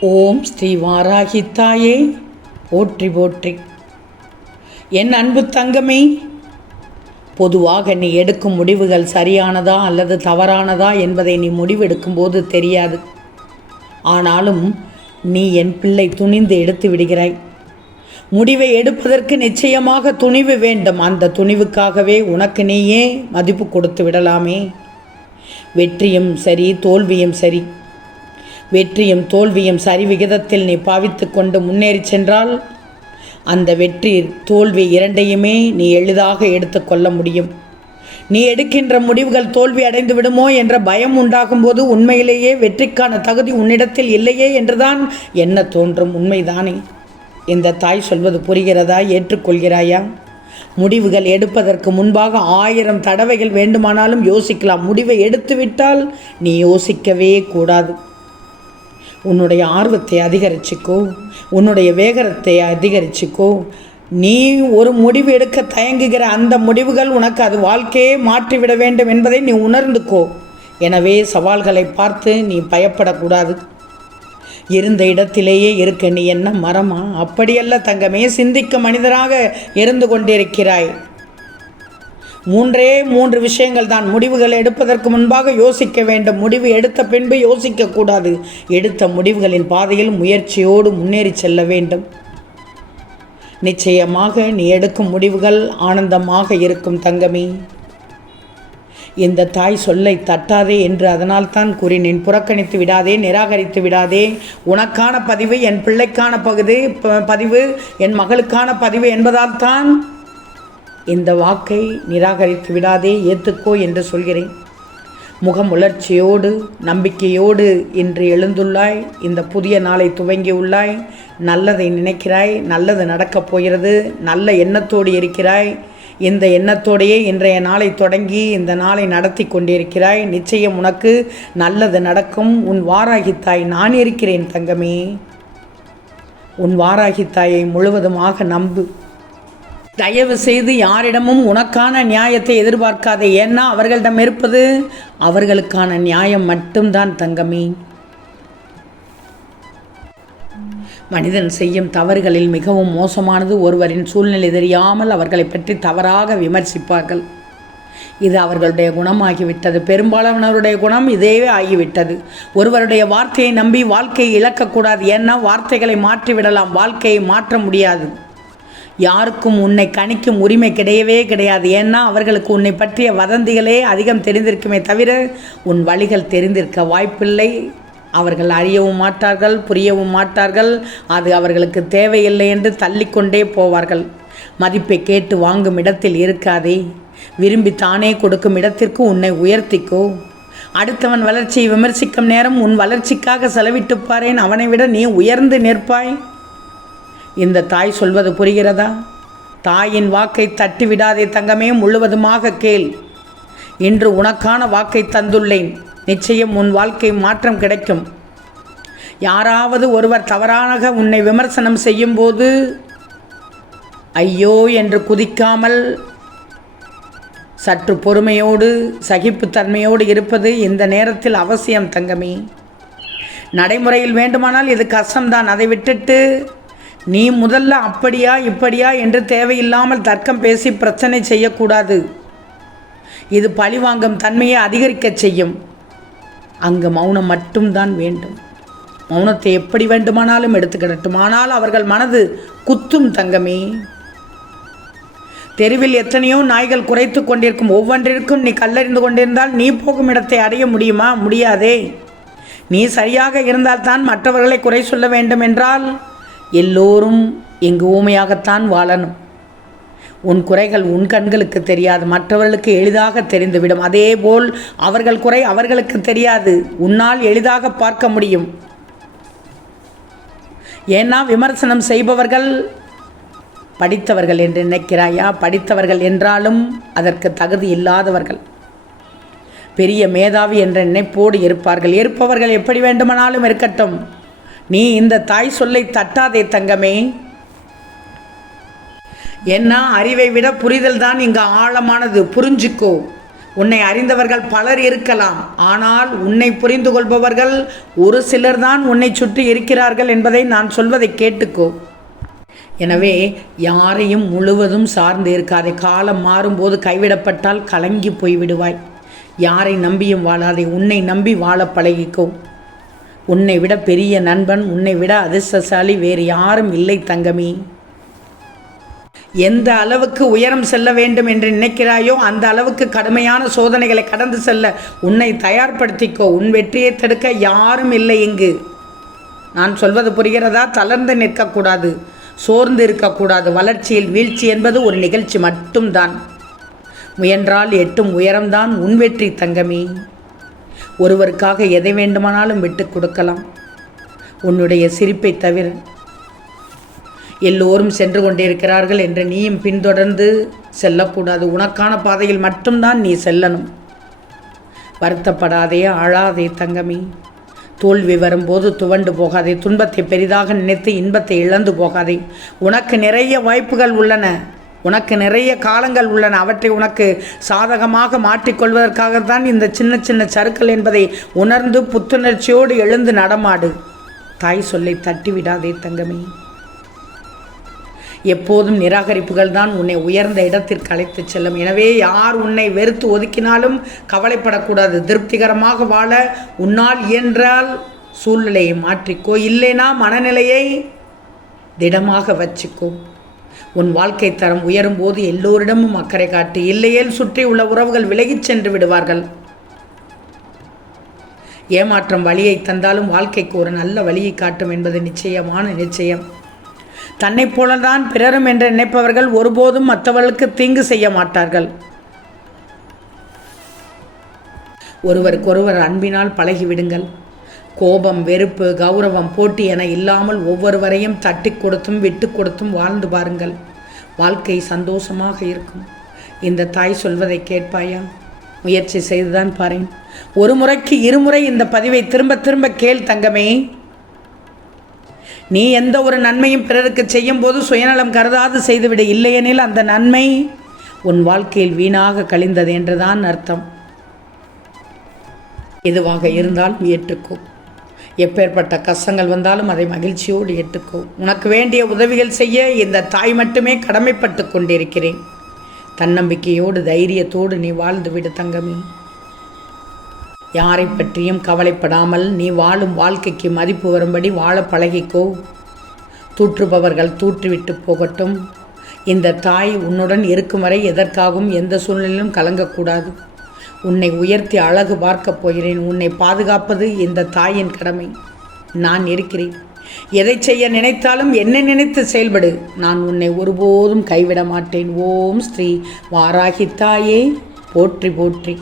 ஓம் ஸ்ரீ வாராகித்தாயே போற்றி போற்றி. என் அன்பு தங்கமே பொதுவாக நீ எடுக்கும் முடிவுகள் சரியானதா அல்லது தவறானதா என்பதை நீ முடிவெடுக்கும்போது தெரியாது. ஆனாலும் நீ என் பிள்ளை துணிந்து எடுத்து விடுகிறாய். முடிவை எடுப்பதற்கு நிச்சயமாக துணிவு வேண்டும். அந்த துணிவுக்காகவே உனக்கு நீயே மதிப்பு கொடுத்து விடலாமே. வெற்றியும் சரி தோல்வியும் சரி. வெற்றியும் தோல்வியும் சரி விகிதத்தில் நீ பாவித்து கொண்டு முன்னேறி சென்றால் அந்த வெற்றி தோல்வி இரண்டையுமே நீ எளிதாக எடுத்துக்கொள்ள முடியும். நீ எடுக்கின்ற முடிவுகள் தோல்வி அடைந்து விடுமோ என்ற பயம் உண்டாகும்போது உண்மையிலேயே வெற்றிக்கான தகுதி உன்னிடத்தில் இல்லையே என்றுதான் என்ன தோன்றும்? உண்மைதானே. இந்த தாய் சொல்வது புரிகிறதா? ஏற்றுக்கொள்கிறாயா? முடிவுகள் எடுப்பதற்கு முன்பாக ஆயிரம் தடவைகள் வேண்டுமானாலும் யோசிக்கலாம். முடிவை எடுத்துவிட்டால் நீ யோசிக்கவே கூடாது. உன்னுடைய ஆர்வத்தை அதிகரிச்சுக்கோ உன்னுடைய வேகரத்தை அதிகரிச்சுக்கோ. நீ ஒரு முடிவு எடுக்க தயங்குகிற அந்த முடிவுகள் உனக்கு அது வாழ்க்கையே மாற்றிவிட வேண்டும் என்பதை நீ உணர்ந்துக்கோ. எனவே சவால்களை பார்த்து நீ பயப்படக்கூடாது. இருந்த இடத்திலேயே இருக்க நீ என்ன மரமா? அப்படியல்ல தங்கமே சிந்திக்க மனிதராக இருந்து கொண்டிருக்கிறாய். மூன்றே மூன்று விஷயங்கள் தான் முடிவுகள் எடுப்பதற்கு முன்பாக யோசிக்க வேண்டும். முடிவு எடுத்த பின்பு யோசிக்கக்கூடாது எடுத்த முடிவுகளின் பாதையில் முயற்சியோடு முன்னேறி செல்ல வேண்டும். நிச்சயமாக நீ எடுக்கும் முடிவுகள் ஆனந்தமாக இருக்கும் தங்கமி. இந்த தாய் சொல்லை தட்டாதே என்று அதனால்தான் கூறினேன் புறக்கணித்து விடாதே நிராகரித்து விடாதே. உனக்கான பதிவு என் பிள்ளைக்கான பகுதி ப- பதிவு என் மகளுக்கான பதிவு என்பதால் தான் இந்த வாக்கை நிராகரித்து விடாதே ஏற்றுக்கோ என்று சொல்கிறேன். முகமுளர்ச்சியோடு நம்பிக்கையோடு இன்று எழுந்துள்ளாய். இந்த புதிய நாளை துவங்கியுள்ளாய். நல்லதை நினைக்கிறாய். நல்லது நடக்கப் போகிறது. நல்ல எண்ணத்தோடு இருக்கிறாய். இந்த எண்ணத்தோடையே இன்றைய நாளை தொடங்கி இந்த நாளை நடத்தி கொண்டிருக்கிறாய். நிச்சயம் உனக்கு நல்லது நடக்கும். உன் வாராகி தாய் நான் இருக்கிறேன் தங்கமே. உன் வாராகி தாயை முழுவதுமாக நம்பு. தயவு செய்து யாரிடமும் உனக்கான நியாயத்தை எதிர்பார்க்காதே. ஏன்னா அவர்களிடம் இருப்பது அவர்களுக்கான நியாயம் மட்டும்தான் தங்கமே. மனிதன் செய்யும் தவறுகளில் மிகவும் மோசமானது ஒருவரின் சூழ்நிலை தெரியாமல் அவர்களை பற்றி தவறாக விமர்சிப்பார்கள். இது அவர்களுடைய குணமாகிவிட்டது. பெரும்பாலானவருடைய குணம் இதே ஆகிவிட்டது. ஒருவருடைய வார்த்தையை நம்பி வாழ்க்கையை இழக்கக்கூடாது. ஏன்னா வார்த்தைகளை மாற்றிவிடலாம். வாழ்க்கையை மாற்ற முடியாது. யாருக்கும் உன்னை கணிக்கும் உரிமை கிடையவே கிடையாது. ஏன்னா அவர்களுக்கு உன்னை பற்றிய வதந்திகளே அதிகம் தெரிந்திருக்குமே தவிர உன் வழிகள் தெரிந்திருக்க வாய்ப்பில்லை. அவர்கள் அறியவும் மாட்டார்கள் புரியவும் மாட்டார்கள். அது அவர்களுக்கு தேவையில்லை என்று தள்ளிக்கொண்டே போவார்கள். மதிப்பை கேட்டு வாங்கும் இடத்தில் இருக்காதே. விரும்பி தானே கொடுக்கும் இடத்திற்கு உன்னை உயர்த்திக்கோ. அடுத்தவன் வளர்ச்சியை விமர்சிக்கும் நேரம் உன் வளர்ச்சிக்காக செலவிட்டுப்பாரேன் அவனை விட நீ உயர்ந்து நிற்பாய். இந்த தாய் சொல்வது புரிகிறதா? தாயின் வாக்கை தட்டி விடாதே தங்கமே முழுவதுமாக கேள். இன்று உனக்கான வாக்கை தந்துள்ளேன். நிச்சயம் உன் வாழ்க்கை மாற்றம் கிடைக்கும். யாராவது ஒருவர் தவறாக உன்னை விமர்சனம் செய்யும்போது ஐயோ என்று குதிக்காமல் சற்று பொறுமையோடு சகிப்புத்தன்மையோடு இருப்பது இந்த நேரத்தில் அவசியம் தங்கமே. நடைமுறையில் வேண்டுமானால் இது கஷ்டம்தான் அதை விட்டுட்டு நீ முதல்ல அப்படியா இப்படியா என்று தேவையில்லாமல் தர்க்கம் பேசி பிரச்சனை செய்யக்கூடாது. இது பழிவாங்கும் தன்மையை அதிகரிக்கச் செய்யும். அங்கு மௌனம் மட்டும்தான் வேண்டும். மௌனத்தை எப்படி வேண்டுமானாலும் எடுத்துக்கிடட்டும் ஆனால் அவர்கள் மனது குத்தும் தங்கமே. தெருவில் எத்தனையோ நாய்கள் குறைத்து கொண்டிருக்கும். ஒவ்வொன்றிற்கும் நீ கல்லறிந்து கொண்டிருந்தால் நீ போகும் இடத்தை அடைய முடியுமா? முடியாதே. நீ சரியாக இருந்தால்தான் மற்றவர்களை குறை சொல்ல வேண்டும் என்றால் எல்லோரும் இங்கு ஊமையாகத்தான் வாழணும். உன் குறைகள் உன் கண்களுக்கு தெரியாது மற்றவர்களுக்கு எளிதாக தெரிந்துவிடும். அதேபோல் அவர்கள் குறை அவர்களுக்கு தெரியாது. உன்னால் எளிதாக பார்க்க முடியும். ஏன்னா விமர்சனம் செய்பவர்கள் படித்தவர்கள் என்று நினைக்கிறாயா? படித்தவர்கள் என்றாலும் அதற்கு தகுதி இல்லாதவர்கள். பெரிய மேதாவி என்ற நினைப்போடு இருப்பார்கள். இருப்பவர்கள் எப்படி வேண்டுமானாலும் இருக்கட்டும். நீ இந்த தாய் சொல்லை தட்டாதே தங்கமே. என்ன அறிவை விட புரிதல் தான் இங்கு ஆழமானது. புரிஞ்சுக்கோ. உன்னை அறிந்தவர்கள் பலர் இருக்கலாம். ஆனால் உன்னை புரிந்து கொள்பவர்கள் ஒரு சிலர் தான் உன்னை சுற்றி இருக்கிறார்கள் என்பதை நான் சொல்வதை கேட்டுக்கோ. எனவே யாரையும் முழுவதும் சார்ந்து இருக்காதே. காலம் மாறும்போது கைவிடப்பட்டால் கலங்கி போய்விடுவாய் யாரை நம்பியும் வாழாதே. உன்னை நம்பி வாழ பழகிக்கோ. உன்னை விட பெரிய நண்பன் உன்னை விட அதிர்ஷ்டசாலி வேறு யாரும் இல்லை தங்கமி. எந்த அளவுக்கு உயரம் செல்ல வேண்டும் என்று நினைக்கிறாயோ அந்த அளவுக்கு கடுமையான சோதனைகளை கடந்து செல்ல உன்னை தயார்படுத்திக்கோ. உன் வெற்றியை தடுக்க யாரும் இல்லை இங்கு. நான் சொல்வது புரிகிறதா? தளர்ந்து நிற்கக்கூடாது சோர்ந்து இருக்கக்கூடாது. வளர்ச்சியில் வீழ்ச்சி என்பது ஒரு நிகழ்ச்சி மட்டும்தான். முயன்றால் எட்டும் உயரம்தான் உன் வெற்றி தங்கமி. ஒருவருக்காக எதை வேண்டுமானாலும் விட்டு கொடுக்கலாம். உன்னுடைய சிரிப்பை தவிர எல்லோரும் சென்று கொண்டிருக்கிறார்கள் என்று நீயும் பின்தொடர்ந்து செல்லக்கூடாது. உனக்கான பாதையில் மட்டும்தான் நீ செல்லணும். வருத்தப்படாதே அழாதே தங்கமி. தோல்வி வரும்போது துவண்டு போகாதே. துன்பத்தை பெரிதாக நினைத்து இன்பத்தை இழந்து போகாதே. உனக்கு நிறைய வாய்ப்புகள் உள்ளன. உனக்கு நிறைய காலங்கள் உள்ளன. அவற்றை உனக்கு சாதகமாக மாற்றிக்கொள்வதற்காகத்தான் இந்த சின்ன சின்ன சறுக்கள் என்பதை உணர்ந்து புத்துணர்ச்சியோடு எழுந்து நடமாடு. தாய் சொல்லை தட்டிவிடாதே தங்கமே. எப்போதும் நிராகரிப்புகள் தான் உன்னை உயர்ந்த இடத்திற்கு அழைத்துச் செல்லும். எனவே யார் உன்னை வெறுத்து ஒதுக்கினாலும் கவலைப்படக்கூடாது. திருப்திகரமாக வாழ உன்னால் இயன்றால் சூழ்நிலையை மாற்றிக்கோ. இல்லைனா மனநிலையை திடமாக வச்சுக்கோ. உன் வாழ்க்கை தரம் உயரும் போது எல்லோரிடமும் அக்கறை காட்டு இல்லையேல் சுற்றி உள்ள உறவுகள் விலகிச் சென்று விடுவார்கள். ஏமாற்றம் வழியை தந்தாலும் வாழ்க்கைக்கு ஒரு நல்ல வழியை காட்டும் என்பது நிச்சயமான நிச்சயம். தன்னை போலதான் பிறரும் என்று நினைப்பவர்கள் ஒருபோதும் மற்றவர்களுக்கு தீங்கு செய்ய மாட்டார்கள். ஒருவருக்கொருவர் அன்பினால் பழகிவிடுங்கள். கோபம் வெறுப்பு கௌரவம் போட்டி என இல்லாமல் ஒவ்வொருவரையும் தட்டி கொடுத்தும் விட்டு கொடுத்தும் வாழ்ந்து பாருங்கள். வாழ்க்கை சந்தோஷமாக இருக்கும். இந்த தாய் சொல்வதை கேட்பாயா? முயற்சி செய்துதான் பாருங்க ஒரு முறைக்கு இருமுறை இந்த பதிவை திரும்ப திரும்ப கேள் தங்கமே. நீ எந்த ஒரு நன்மையும் பிறருக்கு செய்யும் போது சுயநலம் கருதாது செய்துவிட. இல்லையெனில் அந்த நன்மை உன் வாழ்க்கையில் வீணாக கழிந்தது என்றுதான் அர்த்தம். எதுவாக இருந்தால் ஏற்றுக்கோ. எப்பேற்பட்ட கஷ்டங்கள் வந்தாலும் அதை மகிழ்ச்சியோடு ஏற்றுக்கோ. உனக்கு வேண்டிய உதவிகள் செய்ய இந்த தாய் மட்டுமே கடமைப்பட்டு கொண்டிருக்கிறேன். தன்னம்பிக்கையோடு தைரியத்தோடு நீ வாழ்ந்து விடு தங்கமே. யாரை பற்றியும் கவலைப்படாமல் நீ வாழும் வாழ்க்கைக்கு மதிப்பு வரும்படி வாழ பழகிக்கோ. தூற்றுபவர்கள் தூற்றுவிட்டு போகட்டும். இந்த தாய் உன்னுடன் இருக்கும் வரை எதற்காகவும் எந்த சூழ்நிலையிலும் கலங்கக்கூடாது. உன்னை உயர்த்தி அழகு பார்க்கப் போகிறேன். உன்னை பாதுகாப்பது இந்த தாயின் கடமை. நான் இருக்கிறேன். எதை செய்ய நினைத்தாலும் என்னை நினைத்து செயல்படு. நான் உன்னை ஒருபோதும் கைவிட மாட்டேன். ஓம் ஸ்ரீ வாராகி தாயே போற்றி போற்றி.